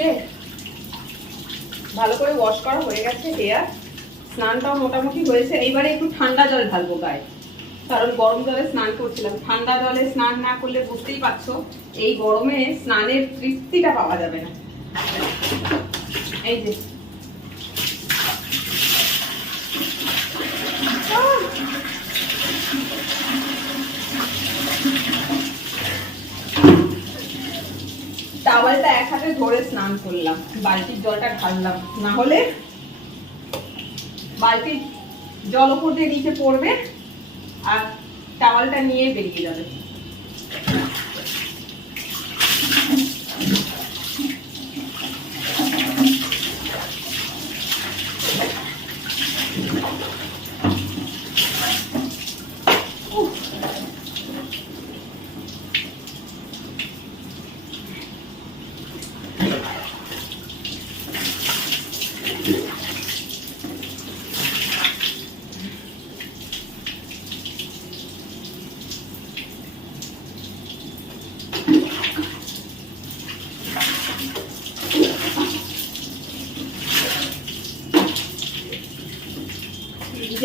আজকে ভালো করে ওয়াশ করা হয়ে গেছে হেয়ার, স্নানটাও মোটামুটি হয়েছে। এইবারে একটু ঠান্ডা জল ঢালবো গায়ে, কারণ গরম জলে স্নান করছিলাম। ঠান্ডা জলে স্নান না করলে বুঝতেই পারছো এই গরমে স্নানের তৃপ্তিটা পাওয়া যাবে না। এই যে টাওয়ালটা এক হাতে ধরে স্নান করলাম, বালতির জলটা ঢাললাম, না হলে বালতির জল উপর দিয়ে নিচে পড়বে আর টাওয়ালটা নিয়ে বেরিয়ে যাবে।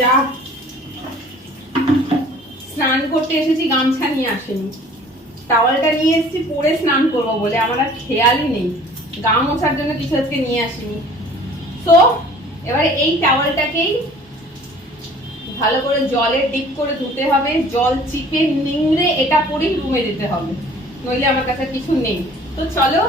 যা স্নান করতে এসেছি, গামছা নিয়ে আসেনি, টাওয়ালটা নিয়ে এসেছি পরে স্নান করবো বলে, আমার আর খেয়ালই নেই গা মোছার জন্য কিছু আজকে নিয়ে আসিনি। তো এবারে এই টাওয়ালটাকেই ভালো করে জলে ডিপ করে ধুতে হবে, জল চিপে নিংড়ে এটা পরেই রুমে যেতে হবে, নইলে আমার কাছে কিছু নেই। তো চলো,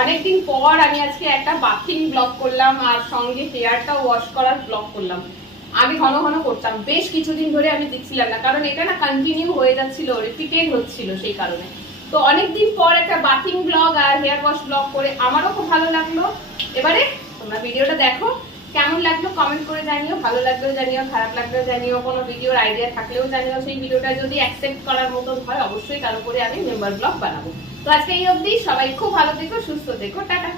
অনেকদিন পর আমি আজকে একটা বাথিং ব্লগ করলাম আর সঙ্গে হেয়ারটা ওয়াশ করার ব্লগ করলাম। আমি ঘন ঘন করতাম, বেশ কিছুদিন ধরে আমি দিচ্ছিলাম না, কারণ এটা না কন্টিনিউ হয়ে যাচ্ছিল, রিপিটেড হচ্ছিল, সেই কারণে। তো অনেকদিন পর একটা বাথিং ব্লগ আর হেয়ার ওয়াশ ব্লগ করে আমারও খুব ভালো লাগলো। এবারে তোমরা ভিডিওটা দেখো, কেমন লাগলো কমেন্ট করে জানিও, ভালো লাগলেও জানিও, খারাপ লাগলেও জানিও, কোনো ভিডিওর আইডিয়া থাকলেও জানিও। সেই ভিডিওটা যদি অ্যাকসেপ্ট করার মতন হয় অবশ্যই তার উপরে আমি মেম্বার ব্লগ বানাবো। তো আজকে এই অবধি, সবাই খুব ভালো থেকো, সুস্থ থেকো, টাটা।